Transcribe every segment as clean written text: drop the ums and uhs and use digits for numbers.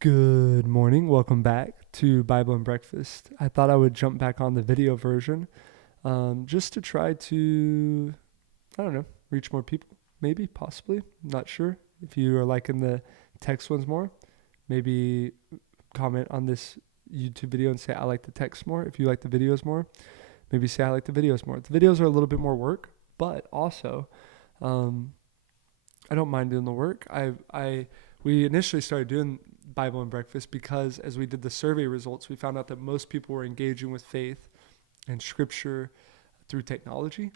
Good morning. Welcome back to Bible and Breakfast. I thought I would jump back on the video version just to try to, I don't know, reach more people. Maybe, possibly. Not sure. If you are liking the text ones more, maybe comment on this YouTube video and say I like the text more. If you like the videos more, maybe say I like the videos more. The videos are a little bit more work, but also um, I don't mind doing the work. We initially started doing Bible and breakfast because as we did the survey results, we found out that most people were engaging with faith and scripture through technology.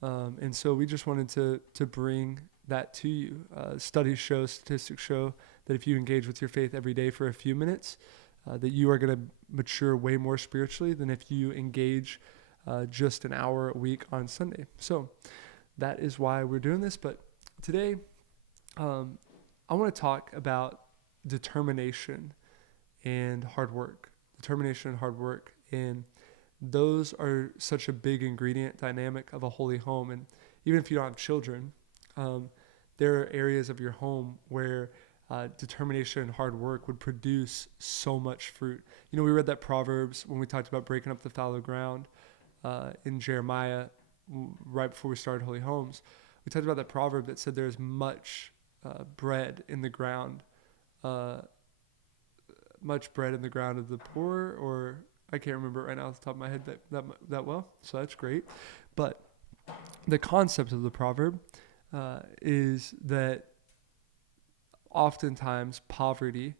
And so we just wanted to bring that to you. Studies show, statistics show that if you engage with your faith every day for a few minutes, that you are going to mature way more spiritually than if you engage just an hour a week on Sunday. So that is why we're doing this. But today, I want to talk about determination and hard work. Determination and hard work. And those are such a big ingredient dynamic of a holy home. And even if you don't have children, there are areas of your home where determination and hard work would produce so much fruit. You know, we read that Proverbs when we talked about breaking up the fallow ground in Jeremiah right before we started Holy Homes. We talked about that proverb that said there's bread in the ground, uh, much bread in the ground of the poor, or I can't remember right now off the top of my head that well. So that's great. But the concept of the proverb is that oftentimes poverty,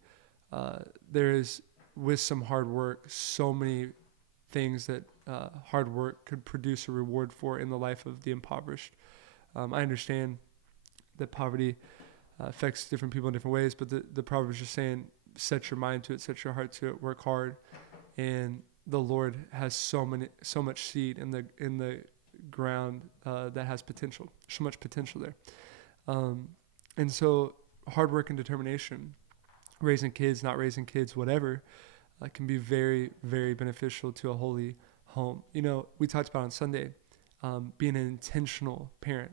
there is with some hard work, so many things that hard work could produce a reward for in the life of the impoverished. I understand that poverty affects different people in different ways, but the proverb is just saying, set your mind to it, set your heart to it, work hard, and the Lord has so much seed in the ground that has potential, so much potential there, and so hard work and determination, raising kids, not raising kids, whatever, can be very, very beneficial to a holy home. You know, we talked about on Sunday being an intentional parent.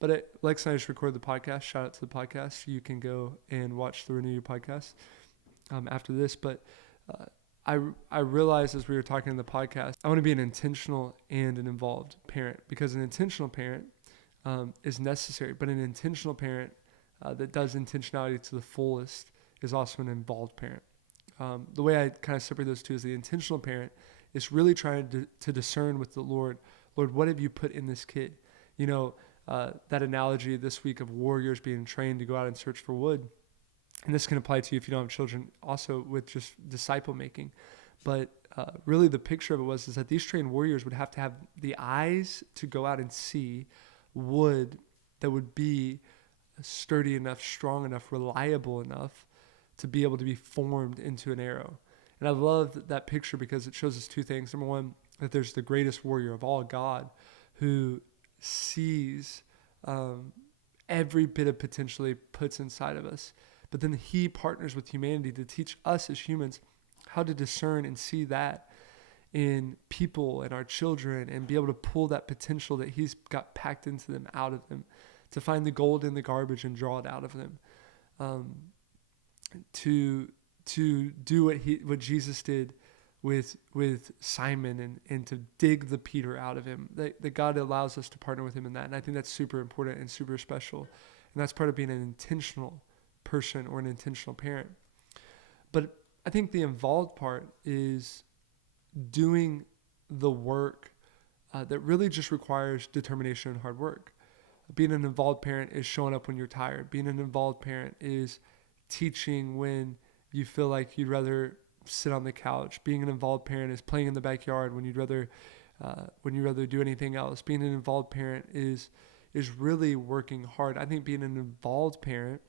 But Lex and I just recorded the podcast. Shout out to the podcast. You can go and watch the Renew Your podcast after this. But I realized as we were talking in the podcast, I want to be an intentional and an involved parent, because an intentional parent is necessary. But an intentional parent that does intentionality to the fullest is also an involved parent. The way I kind of separate those two is the intentional parent is really trying to discern with the Lord, what have you put in this kid? You know, that analogy this week of warriors being trained to go out and search for wood. And this can apply to you if you don't have children, also with just disciple making. But really the picture of it is that these trained warriors would have to have the eyes to go out and see wood that would be sturdy enough, strong enough, reliable enough to be able to be formed into an arrow. And I love that picture because it shows us two things. Number one, that there's the greatest warrior of all, God, who sees every bit of potential he puts inside of us. But then he partners with humanity to teach us as humans how to discern and see that in people and our children, and be able to pull that potential that he's got packed into them out of them, to find the gold in the garbage and draw it out of them, to do what Jesus did with Simon, and to dig the Peter out of him. That God allows us to partner with him in that. And I think that's super important and super special. And that's part of being an intentional person or an intentional parent. But I think the involved part is doing the work that really just requires determination and hard work. Being an involved parent is showing up when you're tired. Being an involved parent is teaching when you feel like you'd rather sit on the couch. Being an involved parent is playing in the backyard when you'd rather do anything else. Being an involved parent is really working hard. I think being an involved parent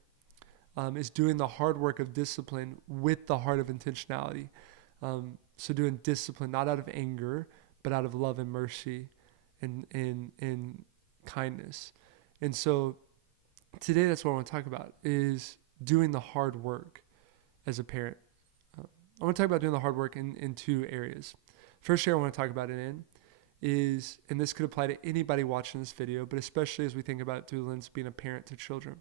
is doing the hard work of discipline with the heart of intentionality. So doing discipline not out of anger, but out of love and mercy and kindness. And so today that's what I want to talk about, is doing the hard work as a parent. I want to talk about doing the hard work in two areas. First area I want to talk about it in is, and this could apply to anybody watching this video, but especially as we think about it through the lens of being a parent to children,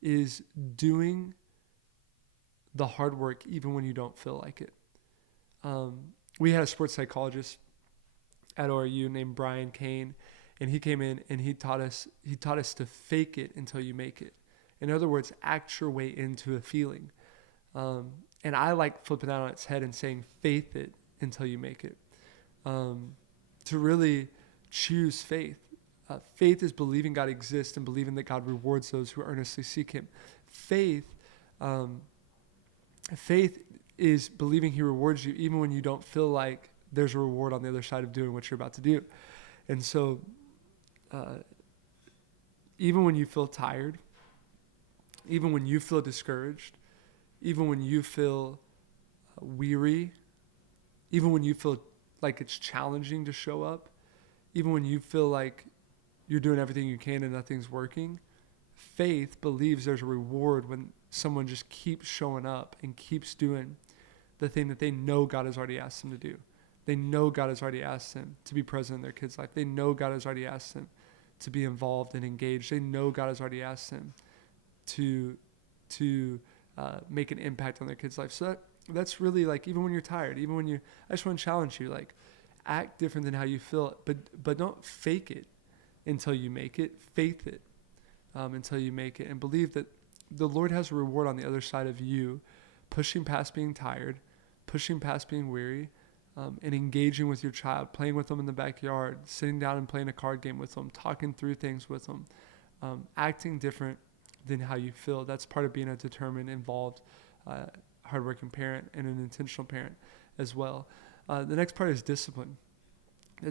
is doing the hard work even when you don't feel like it. We had a sports psychologist at ORU named Brian Kane, and he came in and he taught us to fake it until you make it. In other words, act your way into a feeling. And I like flipping that on its head and saying faith it until you make it. To really choose faith. Faith is believing God exists and believing that God rewards those who earnestly seek him. Faith is believing he rewards you even when you don't feel like there's a reward on the other side of doing what you're about to do. And so even when you feel tired, even when you feel discouraged, even when you feel weary, even when you feel like it's challenging to show up, even when you feel like you're doing everything you can and nothing's working, faith believes there's a reward when someone just keeps showing up and keeps doing the thing that they know God has already asked them to do. They know God has already asked them to be present in their kids' life. They know God has already asked them to be involved and engaged. They know God has already asked them to make an impact on their kids' life. So that's really like, even when you're tired, even when I just want to challenge you, like, act different than how you feel, but don't fake it until you make it. Faith it until you make it, and believe that the Lord has a reward on the other side of you, pushing past being tired, pushing past being weary, and engaging with your child, playing with them in the backyard, sitting down and playing a card game with them, talking through things with them, acting different than how you feel. That's part of being a determined, involved, hardworking parent and an intentional parent as well. The next part is discipline.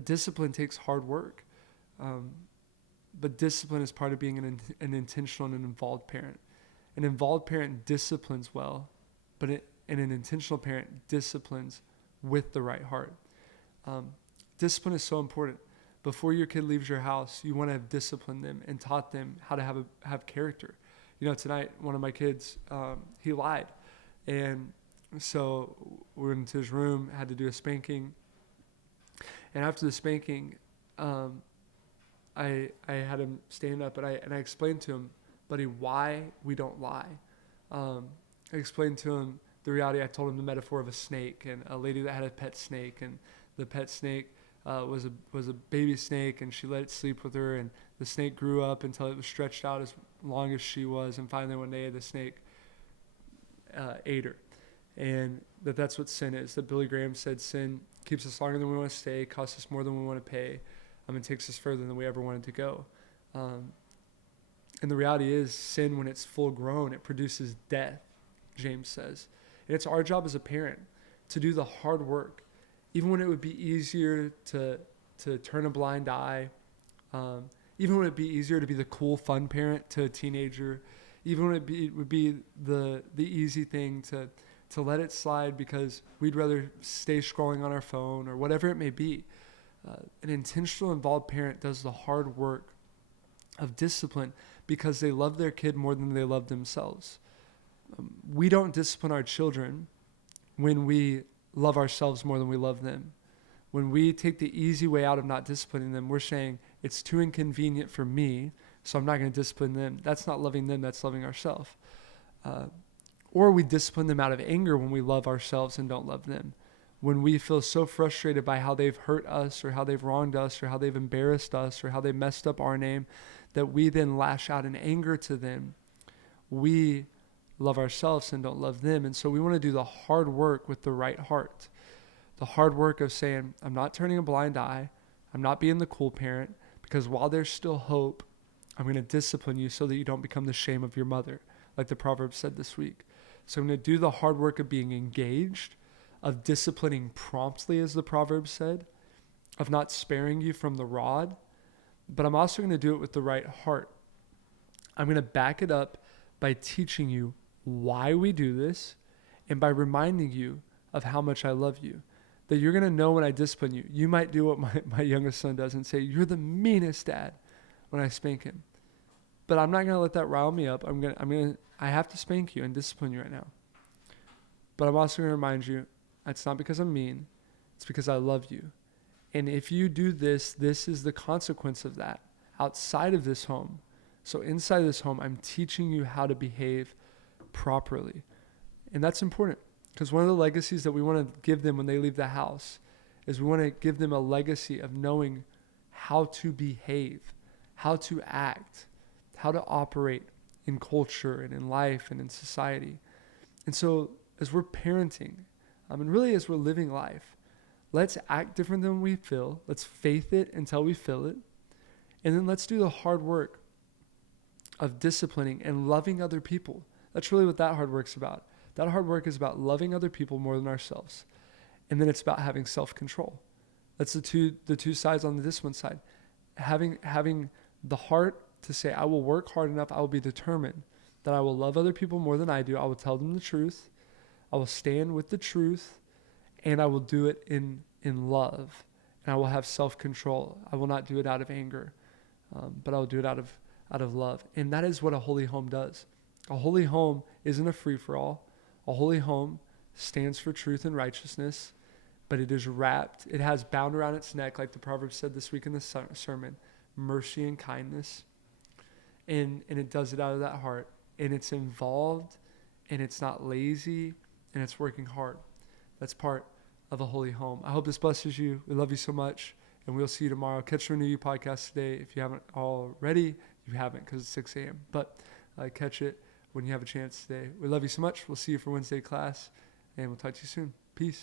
Discipline takes hard work, but discipline is part of being an intentional and an involved parent. An involved parent disciplines well, but an intentional parent disciplines with the right heart. Discipline is so important. Before your kid leaves your house, you want to have disciplined them and taught them how to have character. Tonight, one of my kids, he lied. And so we went into his room, had to do a spanking. And after the spanking, I had him stand up, and I explained to him, buddy, why we don't lie. I explained to him the reality. I told him the metaphor of a snake and a lady that had a pet snake, and the pet snake was a baby snake, and she let it sleep with her, and the snake grew up until it was stretched out as long as she was, and finally one day the snake ate her. And that's what sin is. That Billy Graham said sin keeps us longer than we want to stay, costs us more than we want to pay, and takes us further than we ever wanted to go. And the reality is, sin, when it's full grown, it produces death, James says. And it's our job as a parent to do the hard work, even when it would be easier to turn a blind eye, even when it would be easier to be the cool, fun parent to a teenager, even when it would be the easy thing to let it slide because we'd rather stay scrolling on our phone or whatever it may be. An intentional, involved parent does the hard work of discipline because they love their kid more than they love themselves. We don't discipline our children when we love ourselves more than we love them. When we take the easy way out of not disciplining them, we're saying it's too inconvenient for me, so I'm not going to discipline them. That's not loving them, that's loving ourselves. Or we discipline them out of anger when we love ourselves and don't love them. When we feel so frustrated by how they've hurt us or how they've wronged us or how they've embarrassed us or how they messed up our name, that we then lash out in anger to them. We love ourselves and don't love them. And so we want to do the hard work with the right heart. The hard work of saying, I'm not turning a blind eye. I'm not being the cool parent, because while there's still hope, I'm going to discipline you so that you don't become the shame of your mother, like the Proverbs said this week. So I'm going to do the hard work of being engaged, of disciplining promptly, as the Proverbs said, of not sparing you from the rod, but I'm also going to do it with the right heart. I'm going to back it up by teaching you why we do this and by reminding you of how much I love you. That you're going to know when I discipline you. You might do what my youngest son does and say, you're the meanest dad, when I spank him. But I'm not going to let that rile me up. I have to spank you and discipline you right now. But I'm also going to remind you, it's not because I'm mean. It's because I love you. And if you do this, this is the consequence of that outside of this home. So inside this home, I'm teaching you how to behave properly. And that's important, because one of the legacies that we want to give them when they leave the house is we want to give them a legacy of knowing how to behave, how to act, how to operate in culture and in life and in society. And so as we're parenting, and really as we're living life, let's act different than we feel. Let's faith it until we feel it. And then let's do the hard work of disciplining and loving other people. That's really what that hard work's about. That hard work is about loving other people more than ourselves. And then it's about having self-control. That's the two sides on the discipline side. Having the heart to say, I will work hard enough, I will be determined that I will love other people more than I do. I will tell them the truth. I will stand with the truth, and I will do it in love. And I will have self-control. I will not do it out of anger, but I will do it out of love. And that is what a holy home does. A holy home isn't a free-for-all. A holy home stands for truth and righteousness, but it is wrapped. It has bound around its neck, like the Proverbs said this week in the sermon, mercy and kindness. And it does it out of that heart. And it's involved, and it's not lazy, and it's working hard. That's part of a holy home. I hope this blesses you. We love you so much, and we'll see you tomorrow. Catch the Renew You podcast today. If you haven't already, you haven't, because it's 6 a.m. But catch it when you have a chance today. We love you so much. We'll see you for Wednesday class, and we'll talk to you soon. Peace.